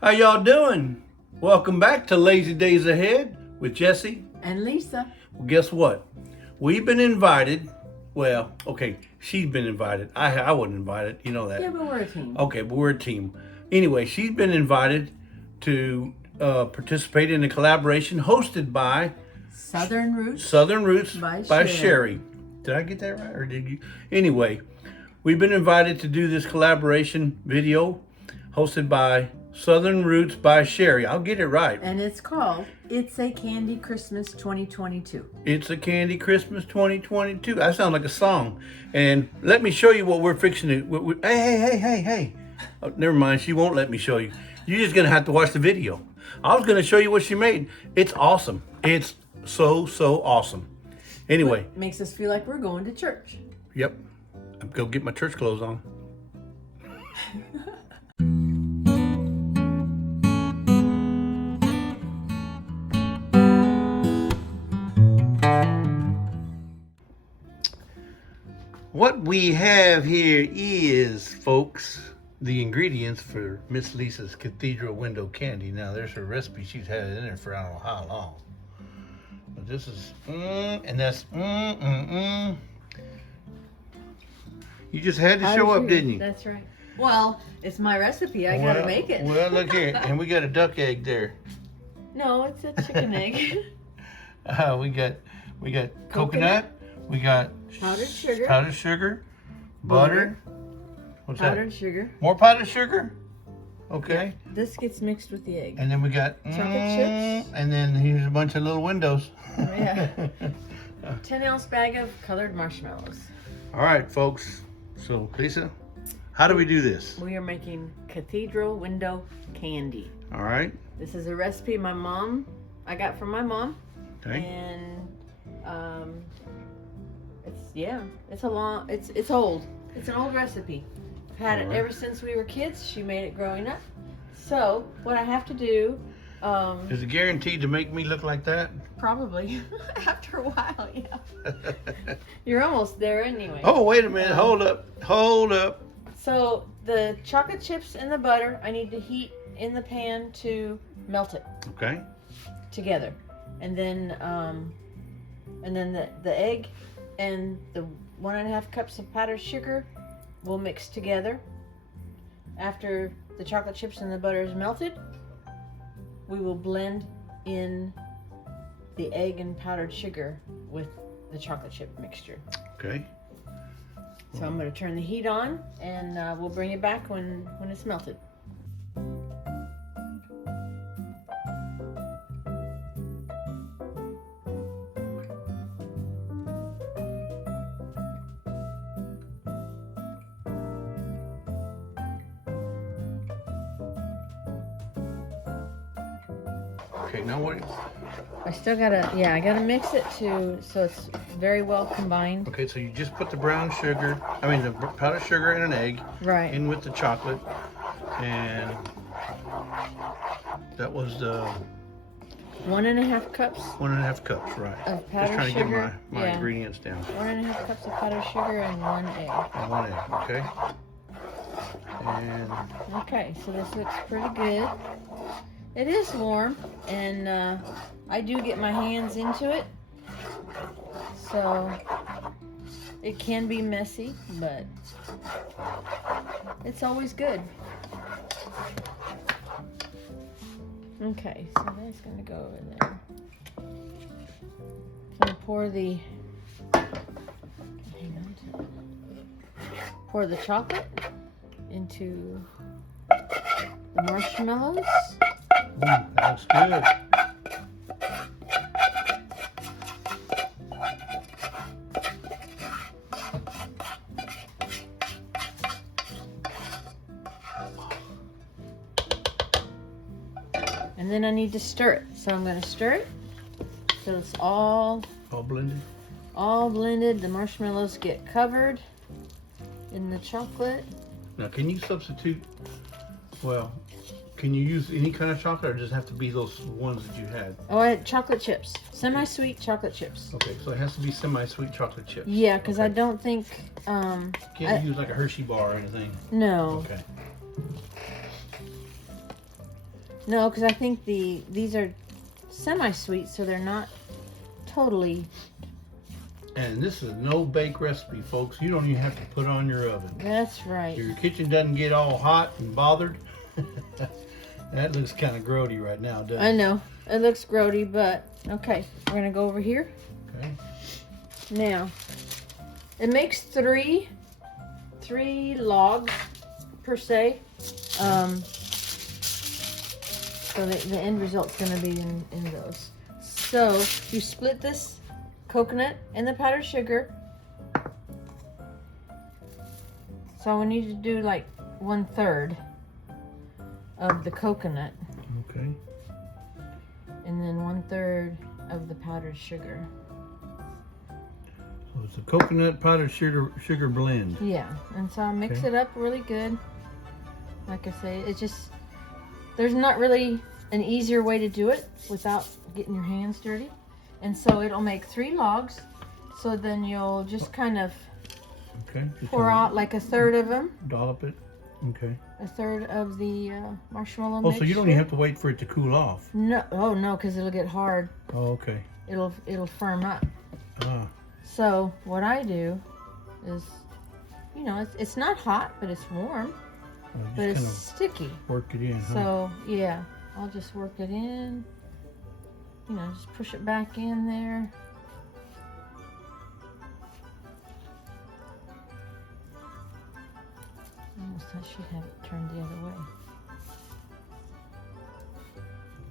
How y'all doing? Welcome back to Lazy Days Ahead with Jesse. And Lisa. Well, guess what? We've been invited. Well, okay, she's been invited. I wasn't invited. You know that. Yeah, but we're a team. Okay, but we're a team. Anyway, she's been invited to participate in a collaboration hosted by Southern Roots. Southern Roots by Sheri. Did I get that right, or did you? Anyway, we've been invited to do this collaboration video hosted by Southern Roots by Sheri. I'll get it right. And it's called It's a Candy Christmas 2022. It's a Candy Christmas 2022. That sounds like a song. And let me show you what we're fixing to. Hey. Oh, never mind. She won't let me show you. You're just going to have to watch the video. I was going to show you what she made. It's awesome. It's so awesome. Anyway. It makes us feel like we're going to church. Yep. I'll go get my church clothes on. What we have here is, folks, the ingredients for Miss Lisa's Cathedral Window Candy. Now, there's her recipe. She's had it in there for I don't know how long. But this is, and that's, You just had to show up, didn't you? That's right. Well, it's my recipe. I gotta make it. Well, look here. And we got a duck egg there. No, it's a chicken egg. We got coconut. We got powdered sugar, butter. What's powdered that? Sugar. More powdered sugar? Okay. Yeah, this gets mixed with the egg. And then we got chocolate chips. And then here's a bunch of little windows. Yeah. 10-ounce bag of colored marshmallows. All right, folks. So, Lisa, how do we do this? We are making Cathedral Window Candy. All right. This is a recipe I got from my mom. Okay. And it's old. It's an old recipe. I've had it ever since we were kids. She made it growing up. So what I have to do is it guaranteed to make me look like that? Probably. After a while, yeah. You're almost there anyway. Oh, wait a minute. Hold up. So the chocolate chips and the butter, I need to heat in the pan to melt it. Okay. Together. And then the egg and the 1.5 cups of powdered sugar will mix together. After the chocolate chips and the butter is melted, we will blend in the egg and powdered sugar with the chocolate chip mixture. Okay. So I'm going to turn the heat on, and we'll bring it back when it's melted. Okay, now what? I still gotta mix it so it's very well combined. Okay, so you just put the the powdered sugar and an egg in with the chocolate, and that was the 1.5 cups. 1.5 cups, right? Of powdered just trying to sugar. get my ingredients down. 1.5 cups of powdered sugar and 1 egg. And 1 egg, okay. And okay, so this looks pretty good. It is warm, and I do get my hands into it, so it can be messy, but it's always good. Okay, so that's going to go over there. So I'm going to pour the chocolate into the marshmallows. That's good. And then I need to stir it. So I'm going to stir it so it's all blended. All blended. The marshmallows get covered in the chocolate. Now, can you substitute? Well, can you use any kind of chocolate, or does it have to be those ones that you had? Oh, I had chocolate chips. Semi-sweet chocolate chips. Okay, so it has to be semi-sweet chocolate chips. Yeah, because I don't think... Can't use like a Hershey bar or anything? No. Okay. No, because I think these are semi-sweet, so they're not totally. And this is no bake recipe, folks. You don't even have to put on your oven. That's right. Your kitchen doesn't get all hot and bothered. That looks kind of grody right now, doesn't it? I know. It looks grody, but okay. We're going to go over here. Okay. Now, it makes three logs per se. So the end result's going to be in those. So you split this coconut and the powdered sugar. So we need to do like 1/3 of the coconut. Okay. And then 1/3 of the powdered sugar. So it's a coconut powdered sugar blend. Yeah, and so I mix it up really good. Like I say, it's just, there's not really an easier way to do it without getting your hands dirty. And so it'll make 3 logs. So then you'll just kind of pour out like 1/3 of them. Dollop it. Okay. 1/3 of the marshmallow Oh, mixture. so you don't even have to wait for it to cool off. No, oh no, because it'll get hard. Oh, okay. It'll firm up. Ah. So what I do is, you know, it's not hot, but it's warm, but it's sticky. Work it in. So yeah, I'll just work it in. You know, just push it back in there. Almost I should have it turned the other way.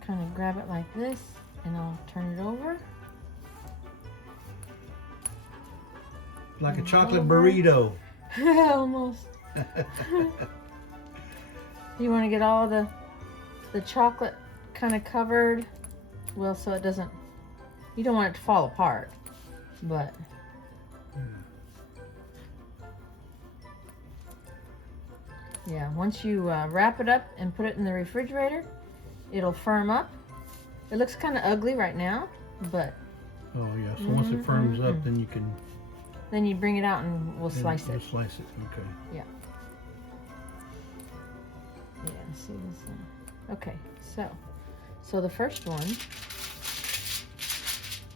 Kind of grab it like this, and I'll turn it over. Like a chocolate burrito. Almost. You want to get all the chocolate kind of covered, well, so it doesn't, you don't want it to fall apart, but yeah, once you wrap it up and put it in the refrigerator, it'll firm up. It looks kind of ugly right now, but oh yeah, so once it firms up, then you can, then you bring it out and we'll slice it. We'll slice it, okay. Yeah. Yeah, see this one. Okay, so the first one,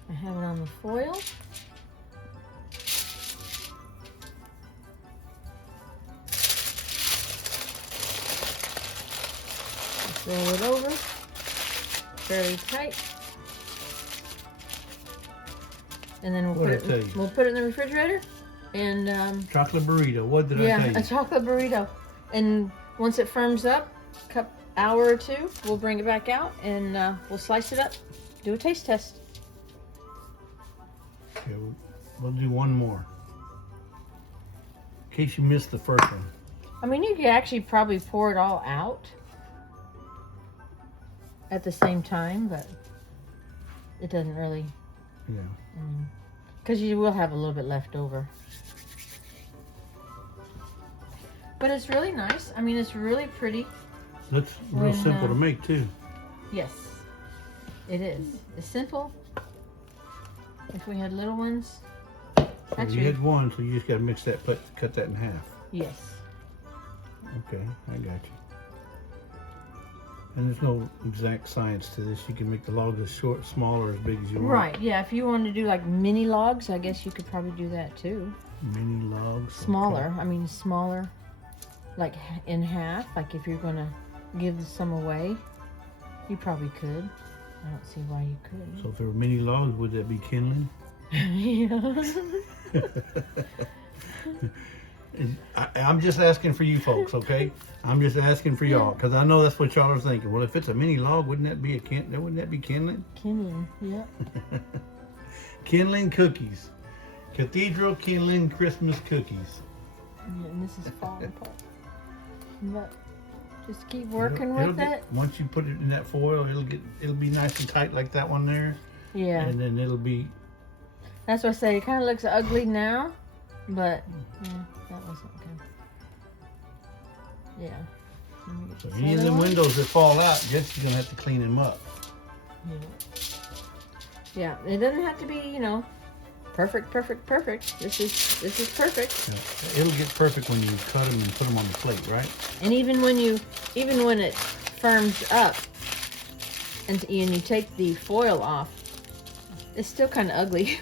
I have it on the foil. Roll it over, fairly tight. And then we'll put it in the refrigerator. And chocolate burrito. What did I tell you? Yeah, a chocolate burrito. And once it firms up, hour or 2, we'll bring it back out and we'll slice it up. Do a taste test. Okay, we'll do one more. In case you missed the first one. I mean, you could actually probably pour it all out at the same time, but it doesn't really. Yeah. Because you will have a little bit left over. But it's really nice. I mean, it's really pretty. Looks real simple to make too. Yes, it is. It's simple. If we had little ones. So you had one, so you just got to mix that, cut that in half. Yes. Okay, I got you. And there's no exact science to this. You can make the logs as short, small, or as big as you want. Right, yeah. If you want to do like mini logs, I guess you could probably do that too. Mini logs? Smaller. Okay. I mean, smaller. Like in half. Like if you're going to give some away, you probably could. I don't see why you couldn't. So if there were mini logs, would that be kindling? Yeah. I'm just asking for you folks, okay? I'm just asking for y'all, because I know that's what y'all are thinking. Well, if it's a mini log, wouldn't that be kindling? Kindling, yeah. Kindling cookies. Cathedral kindling Christmas cookies. Yeah, and this is falling apart. But just keep working with it. Once you put it in that foil, it'll be nice and tight like that one there. Yeah. And then it'll be. That's what I say. It kind of looks ugly now, but yeah, that wasn't good. Yeah. So any of them windows that fall out, Jesse's gonna have to clean them up. Yeah. It doesn't have to be, you know, perfect. This is perfect. Yeah. It'll get perfect when you cut them and put them on the plate, right? And even when it firms up, and you take the foil off, it's still kind of ugly.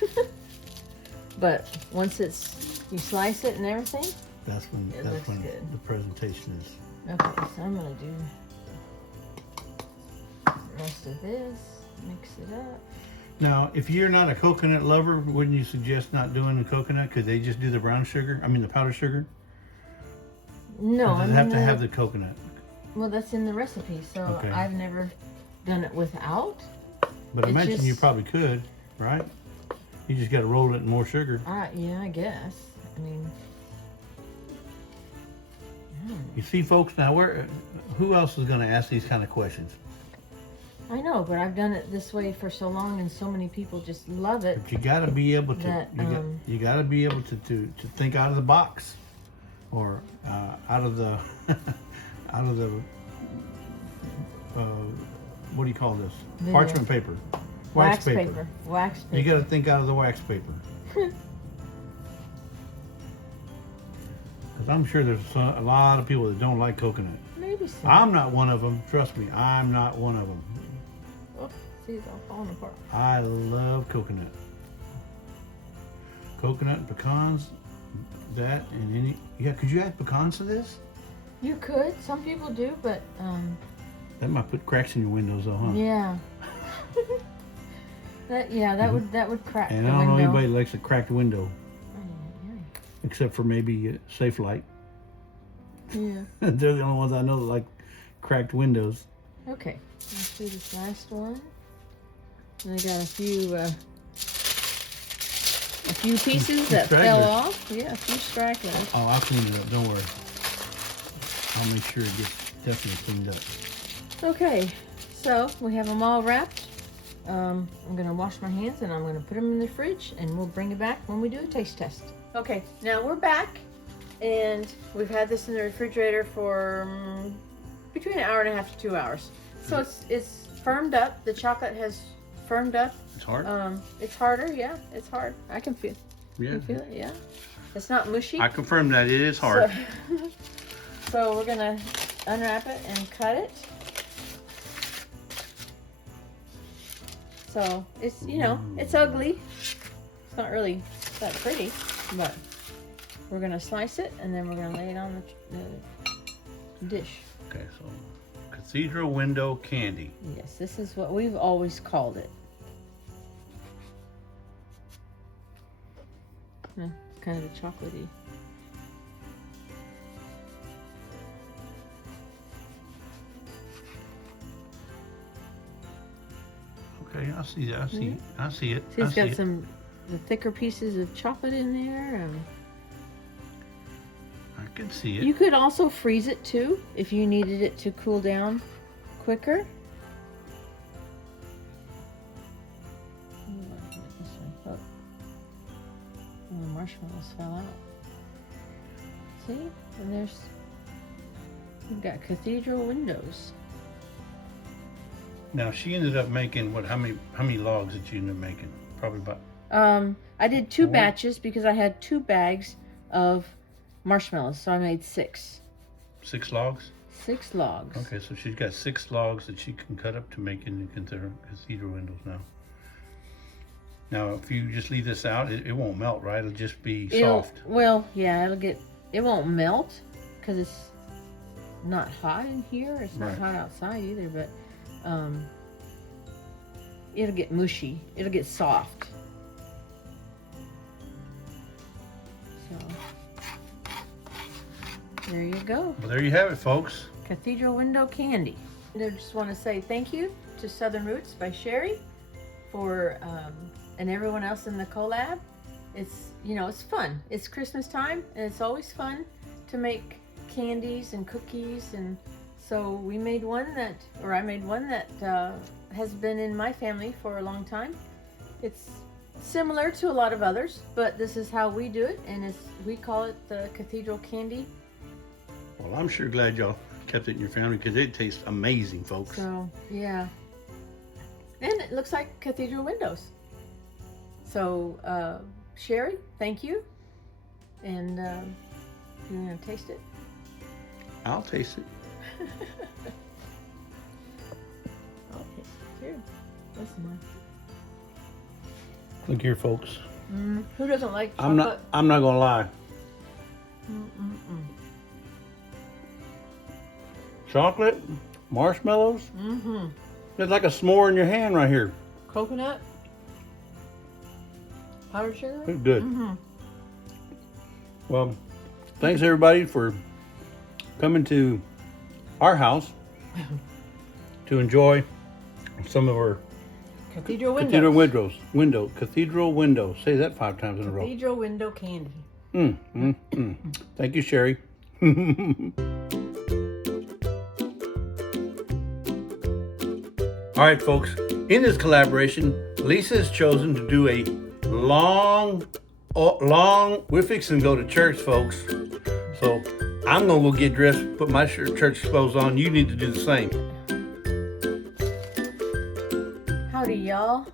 But once you slice it and everything, that's when good. The presentation is. Okay, so I'm gonna do the rest of this, mix it up. Now, if you're not a coconut lover, wouldn't you suggest not doing the coconut? Could they just do the brown sugar? I mean, the powdered sugar? No, I have to have the coconut. Well, that's in the recipe, so okay. I've never done it without. But I imagine you probably could, right? You just got to roll it in more sugar. Yeah, I guess. I mean, you see, folks, now who else is going to ask these kind of questions? I know, but I've done it this way for so long, and so many people just love it. But you got to be able to. You got to be able to think out of the box, or out of the what do you call this? Parchment paper, wax paper. Wax paper. You got to think out of the wax paper. Because I'm sure there's a lot of people that don't like coconut. Maybe so. I'm not one of them. Trust me, I'm not one of them. Oh, see, it's all falling apart. I love coconut. Coconut and pecans, that and any. Yeah, could you add pecans to this? You could. Some people do, but that might put cracks in your windows, though, huh? Yeah. that would crack. And the I don't know window. anybody that likes a cracked window, except for maybe Safe Light. Yeah. They're the only ones I know that like cracked windows. Okay, let's do this last one. And I got a few pieces that fell off. Yeah, a few stragglers. Oh, I'll clean it up. Don't worry. I'll make sure it gets definitely cleaned up. Okay, so we have them all wrapped. I'm gonna wash my hands and I'm gonna put them in the fridge, and we'll bring it back when we do a taste test. Okay, now we're back, and we've had this in the refrigerator for between an hour and a half to 2 hours. So it's firmed up. The chocolate has firmed up. It's hard. It's harder. Yeah, it's hard. I can feel. Yeah. You feel it? Yeah. It's not mushy. I confirm that it is hard. So we're gonna unwrap it and cut it. So it's, it's ugly. It's not really that pretty, but we're gonna slice it and then we're gonna lay it on the dish. Okay, so Cathedral Window Candy. Yes, this is what we've always called it. It's kind of chocolatey. Okay, I see that. I see it. See, it's got the thicker pieces of chocolate in there. I can see it. You could also freeze it too if you needed it to cool down quicker. Oh, the marshmallows fell out. See? And we've got cathedral windows. Now she ended up making how many logs did you end up making? Probably about. I did 2 batches because I had 2 bags of marshmallows, so I made 6. 6 logs? 6 logs. Okay, so she's got 6 logs that she can cut up to make into cathedral windows now. Now, if you just leave this out, it won't melt, right? It'll just be soft. Well, yeah, it won't melt because it's not hot in here. It's not hot outside either, but it'll get mushy. It'll get soft. So there you go. Well, there you have it, folks. Cathedral Window Candy. I just want to say thank you to Southern Roots by Sheri for and everyone else in the collab. It's it's fun. It's Christmas time, and it's always fun to make candies and cookies, and so I made one that has been in my family for a long time. It's similar to a lot of others, but this is how we do it, and we call it the Cathedral Candy. Well, I'm sure glad y'all kept it in your family because it tastes amazing, folks. So, yeah. And it looks like cathedral windows. So, Sheri, thank you. And you want to taste it? I'll taste it. Here, that's mine. Look here, folks. Who doesn't like chocolate? I'm not gonna lie. Chocolate, marshmallows. It's like a s'more in your hand right here. Coconut, powdered sugar. It's good. Well, thanks everybody for coming to our house to enjoy some of our Cathedral windows. Cathedral window. Say that 5 times in a row. Cathedral window candy. Thank you, Sheri. All right, folks. In this collaboration, Lisa has chosen to do a long. We're fixing to go to church, folks. So I'm gonna go get dressed, put my church clothes on. You need to do the same. Howdy, y'all.